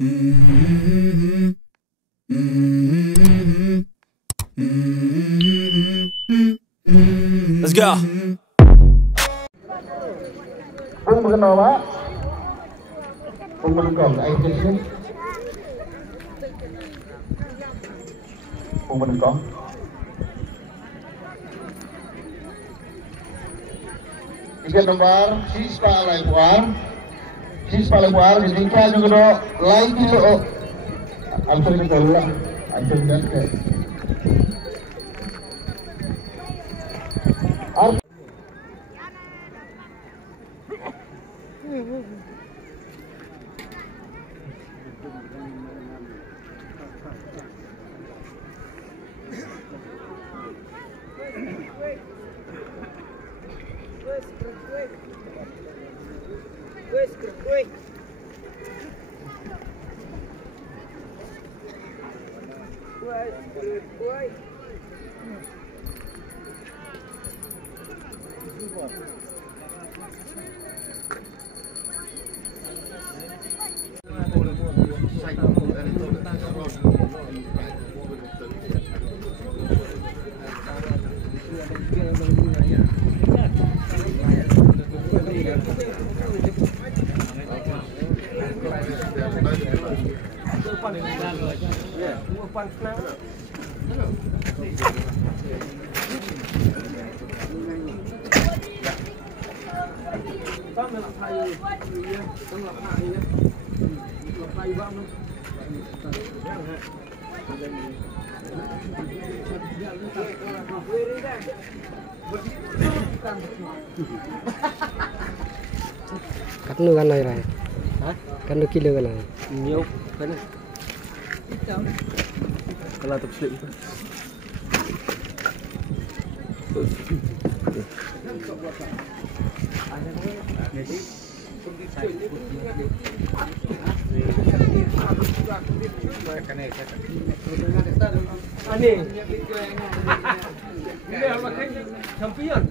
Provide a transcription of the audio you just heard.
Let's go. Kung maganda ba? Kung maganda ay kasi. Kung maganda. Tiga nomor siswa Laguar ketika juga lagi lo answer kita lah answer kita cắt nước ăn này này, cắt nước kilo cái này, nhiều cái này, cái là tập luyện thôi. Ini champion.